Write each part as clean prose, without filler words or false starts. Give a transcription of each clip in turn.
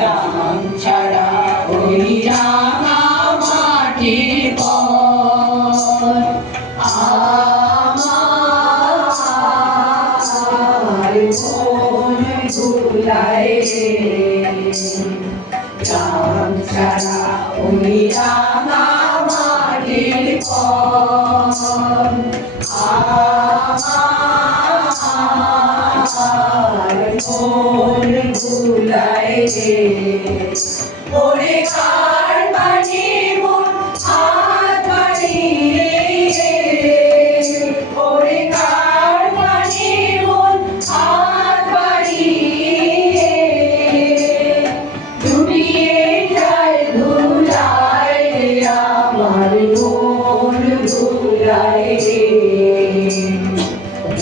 রাম ছাড়া ওই রাঙা মাটির পথ আমার মন ভুলায় রে। রাম ছাড়া ওই রাঙা মাটির পথ আমার মন ভুলায় রে। ওরে কার বাণী মন হাত বাড়িয়ে, ওরে কার বাণী মন হাত বাড়িয়ে, ডুবিয়ে যায় ধুলায় রে। আমার মন ভুলায় রে।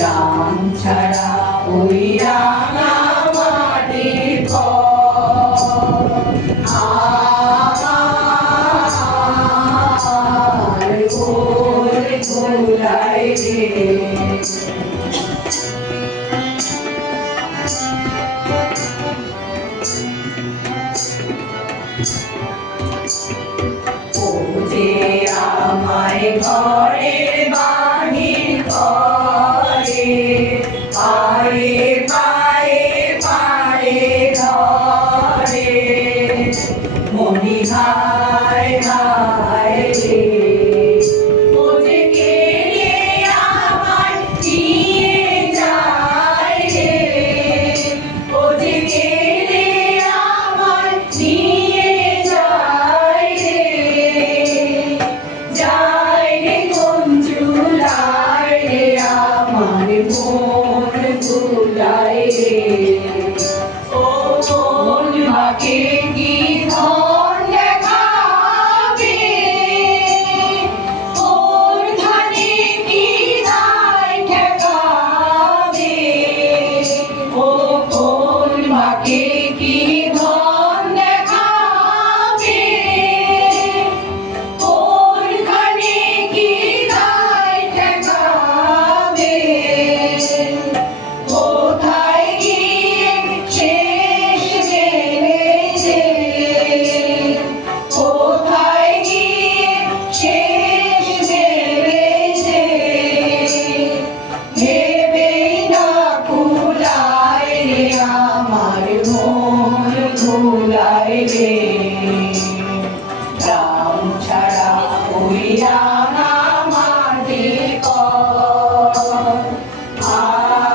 রাম ছাড়া ওই রাঙা মাটির পথ আমার মন ভুলায় রে। ও যে আমায় ঘরের বাহির করে, পায়ে পায়ে পায়ে ধরে, মনি হায় হায় রে। ও যে কেড়ে আমায় নিয়ে যায় রে, ও যে কেড়ে আমায় নিয়ে যায় রে, যায় রে কোন চুলায় রে। আমার মন ভুলায় রে। ও মন মাকে কি ধন দেখাবে, ওর ধানে কি দায় ঠেকাবে, ও কোন মাকে কি ধন দেখাবে, ওর ধানে কি দায় ঠেকাবে। কোথায় গিয়ে শেষ মেলেছে, কোথায় গিয়ে শেষ মেলেছে, ভেবেই না কুলায় রে। আমার মন ভুলায় রে। রাম ছাড়া ওই রাঙা মাটির পথ আমার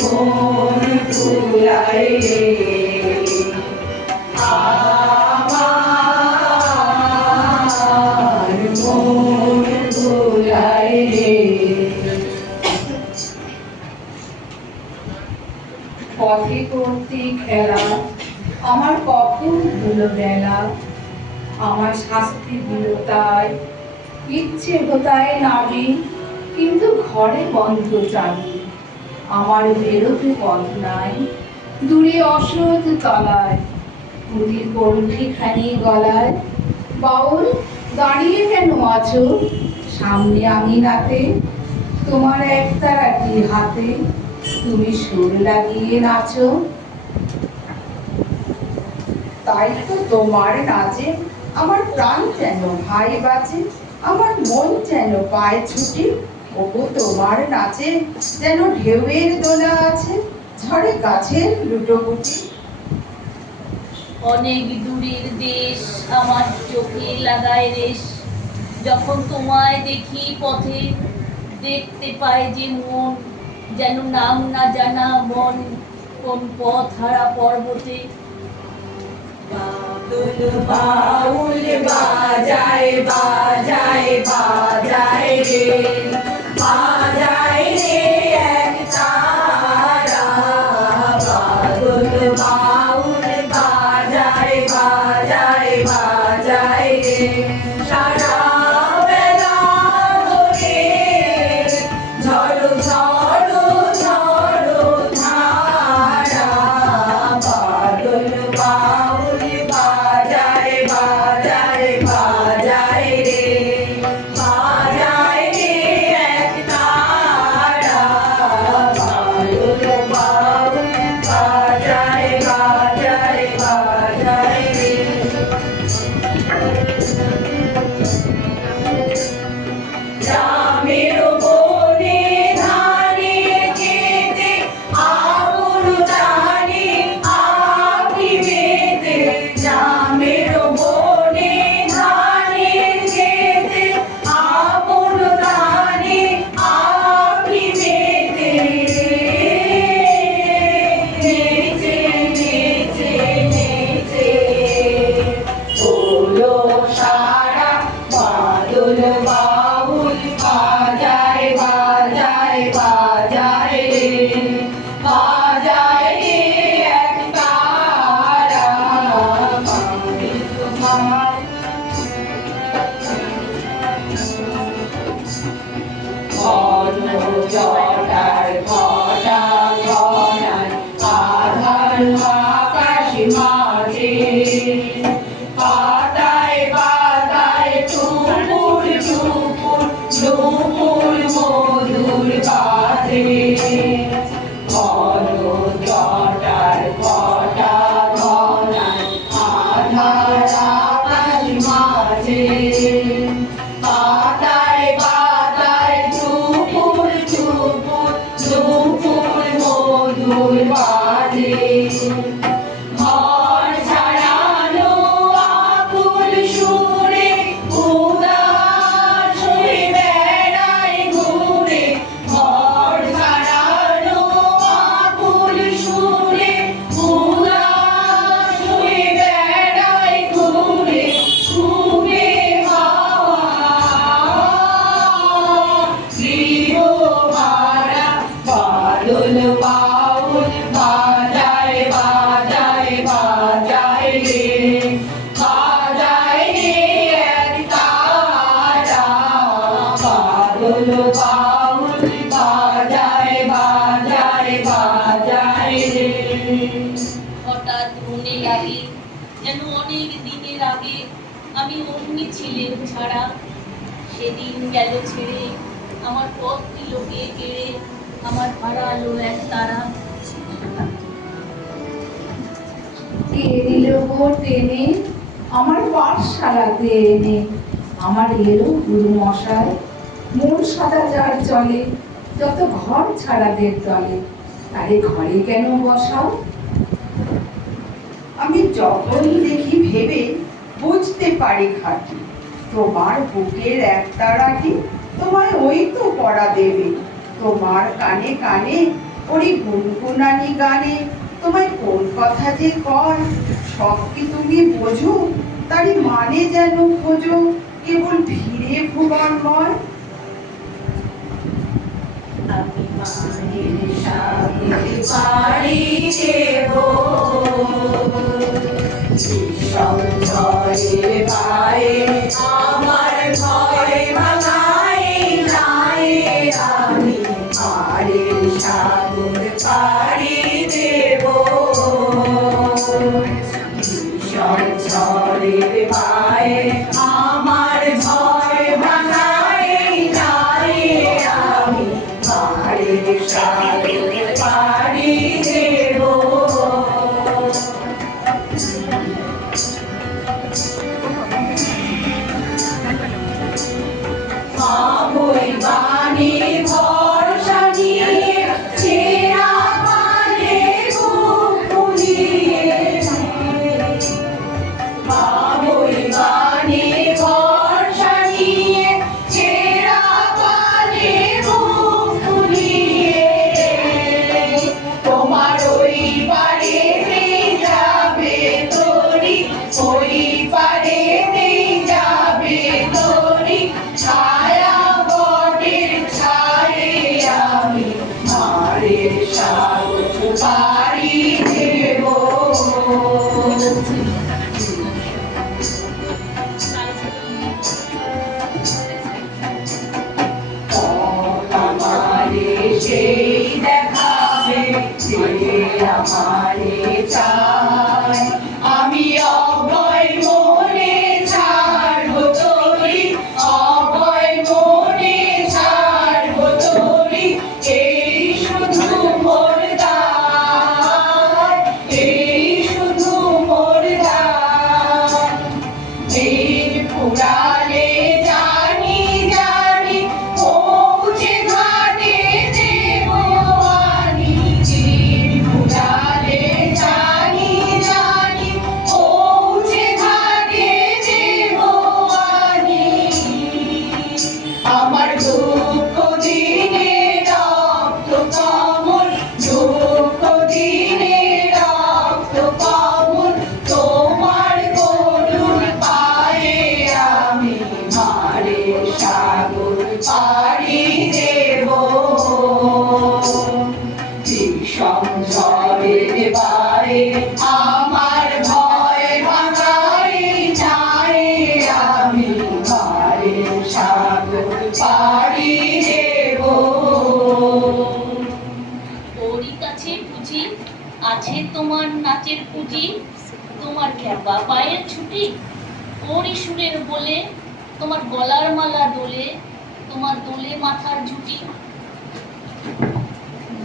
মন ভুলায় রে। আমার মন ভুলায় রে। পথে করতে খেলা আমার কখন হলো বেলা, আমার শাস্তি দিল তাই, ইচ্ছে হতায় নামে কিন্তু ঘরে বন্ধ চাবি। আমার বেরোতে পথ নাই, দূরে অসৎ তলায়, মুদির কণ্ঠিখানি গলায়। বাউল দাঁড়িয়ে কেন আছো সামনে আঙিনাতে, তোমার একতারাটি হাতে, তুমি সুর লাগিয়ে নাচো। তাই তো তোমার নাচে আমার প্রাণ যেন ভাই বাজে, আমার মন যেন পায় ছুটি। ওগো তোমার নাচে যেন ঢেউয়ের দোলা আছে, ঝড়ে গাছের লুটোপুটি। অনেক দূরের দেশ আমার চোখে লাগায় রেশ, যখন তোমায় দেখি পথে, দেখতে পাই যে মন যেন নাম না জানা মন কোন পথ হারা পর্বতে। বাদল বাউল বাজায় বাজায় বাজায় রে, বাজায় রে এক তারা। বাদল বাউল বাজায় বাজায় বাজায় রে, সারা বেলা ধরে ঝড়ো ঝড়ো ঝড়ো ধারা। বাদল বাউল বাজায় বাজায় বাজায় রে, বাজায় রে এক তারা। ভাড়া বাদল বাউল বাজায় বাজায় বাজায় রে বাজায় রে এক তারা বাদল বাউল বাজায় বাজায় বাজায় রে। হঠাৎ মনে লাগে যেন অনেক দিনের আগে আমি অমনি ছিলেন ছাড়া, সেদিন গেল ছেড়ে আমার পথ লোকে কেড়ে আমার হারালো এক তারা। কে দিল গো টেনে আমার পাঠশালাতে এনে, আমার এলো গুরু মশাই মন সাদা যার চলে, যত ঘর ছাড়াদের দলে তারে ঘরে কেন বসাও? আমি যতই দেখি ভেবে বুঝতে পারি খাঁটি, তোমার বুকের একতারাটি তোমায় ওই তো পড়া দেবে। তোমার কানে কানে ওরি গুনগুনানি গানে তোমায় কোন কথা যে কয় সব কি তুমি বোঝো, তারই মানে যেন খোঁজো কেবল ভিড়ে ভুবনময়। আমি মায়ের সাথে পাড়ি দেব সংসারে পায়ে আমার ভয় ভাঙাই নাই, আমি মায়ের সাগর পাড়ি দেব সংসারে পায়ে আমার ভয় ভাঙাই নাই, আমি মায়ের সাগর পাড়ি দেব। বাবুই বাণী ভরসা নিয়ে চেরা পালে বুক ফুলিয়ে, বাবুই বাণী ভরসা নিয়ে চেরা পালে বুক ফুলিয়ে, তোমার ওই পারে যাবে তরি ওই পারে যাবে তরি ছায়া বটের ছায়ে আমি মায়ের সাগর পাড়ি দেব। আমারে সেই দেখাবে যে আমারে চায়, আমি অভয় মনে ছাড়ব তরি অভয় মনে ছাড়ব তরি, এই শুধু মোর দায় এই শুধু মোর দায়। দিন ফুরালে জানি জানি পৌঁছে ঘাটে দেব আনি, দিন ফুরালে জানি জানি পৌঁছে ঘাটে দেব আনি, আমার দুঃখ দিনে রক্ত কমল দুঃখ দিনে রক্ত কমল তোমার করুণ পায়ে আমি মায়ের সাগর পাড়ি দেব। সংসারের পায়ে আমার ভয় ভাঙাই নাই, আমি মায়ের সাগর পাড়ি দেব। ওরই কাছে বুঝি আছে তোমার নাচের পুঁজি, তোমার খ্যাপা পায়ের ছুটি, ওরই সুরের বলে তোমার গলার মালা দোলে, তোমার দোলে মাথার ঝুঁটি।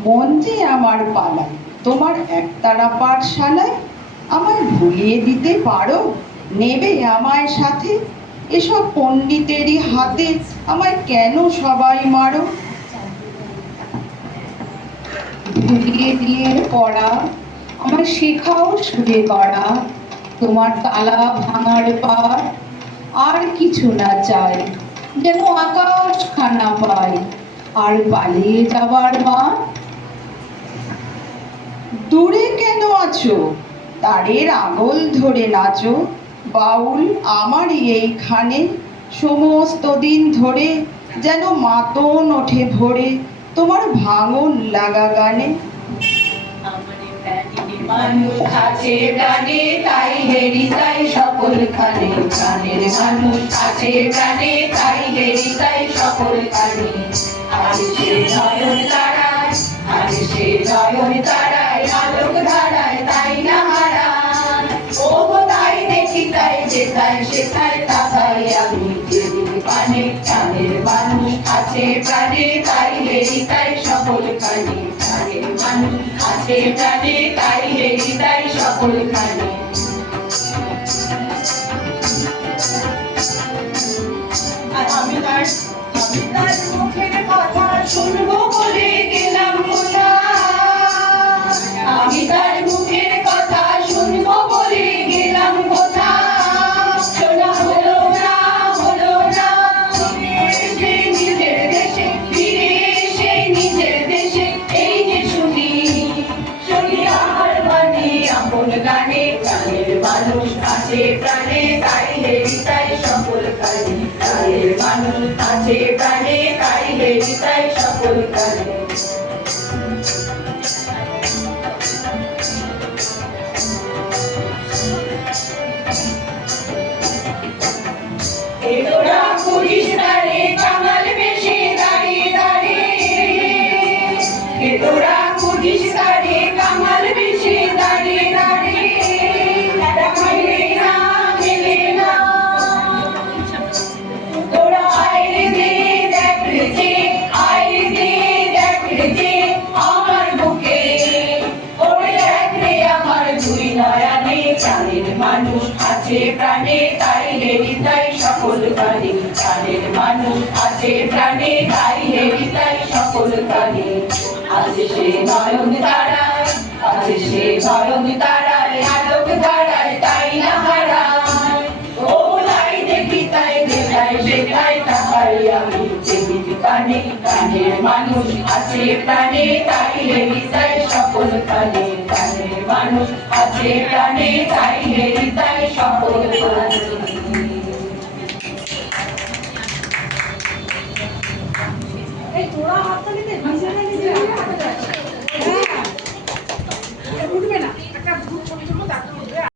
মঞ্চে আমার পালা তোমার একতারা পাঠশালায়, আমায় ভুলিয়ে দিতে পারো নেবে আমায় সাথে, এসব পণ্ডিতেরই হাতে আমায় কেন সবাই মারো? ভুলিয়ে দিয়ে পড়া আমায় শেখাও সুরে করা, তোমার তালা ভাঙার পার আর কিছু না চাই, যেন আকাশ খানা পাই আর পালিয়ে যাবার মা। দূরে কেন আছো তারের আগল ধরে নাচো, বাউল আমারই এইখানে সমস্ত দিন ধরে যেন মাতন ওঠে ভোরে তোমার ভাঙন লাগা গানে। মানুষ আছে প্রাণে তাই হেরি তাই সকল খানে, প্রাণের মানুষ আছে প্রাণে তাই হেরি তাই সকল খানে। আজ সে নয়ন তারায়, আজ সে নয়ন তারায়, আলোক ধারায় তাই না হারায়। ও তাই দেখি তাই যেথায় সেথায় তাকাই আমি যেদিকে পানে, প্রাণের মানুষ আছে প্রাণে তাই হেরি তাই সকল খানে, প্রাণের মানুষ আছে প্রাণে তাই হেরি তাই সকল খানে। আমি তার মুখের কথা শুনবো বলে গেলাম কোথায়, আমি তার মুখের কথা শুনবো বলে গেলাম কোথায়। শোনা হলো না, হলো না, ফিরে এসে নিজের দেশে, ফিরে এসে নিজের দেশে এই যে শুনি, শুনি আমার মানে আপন গানে। প্রাণের মানুষ আছে প্রাণে তাই হেরি তাই সকল খানে, প্রাণের মানুষ আছে প্রাণে তাই হেরি তাই সকল খানে। এ তোরা করিস তারে কাঙাল বেশে দাঁড়িয়ে দাঁড়িয়ে, এ তোরা করিস তারে কাঙাল বেশে দাঁড়িয়ে দাঁড়িয়ে। মেলে না, মেলে না, তোরা আইরে দে দেখ রে যে, আইরে দে দেখ রে যে আমার বুকে, ওরে দেখ রে আমার দুই নয়নে। প্রাণের মানুষ আছে প্রাণে তাই হেরি তাই সকল খানে, প্রাণের মানুষ আছে প্রাণে তাই হেরি তাই সকল খানে। আছে সে নয়ন তারায়, আছে সে নয়ন তারায়, আলোক ধারায় তাই না হারায়। ও তাই দেখি তাই যেথায় সেথায় তাকাই আমি যেদিকে কানে, প্রাণের মানুষ আছে প্রাণে তাই হেরি তাই সকল খানে, প্রাণের মানুষ আছে প্রাণে তাই হেরি তাই সকল খানে।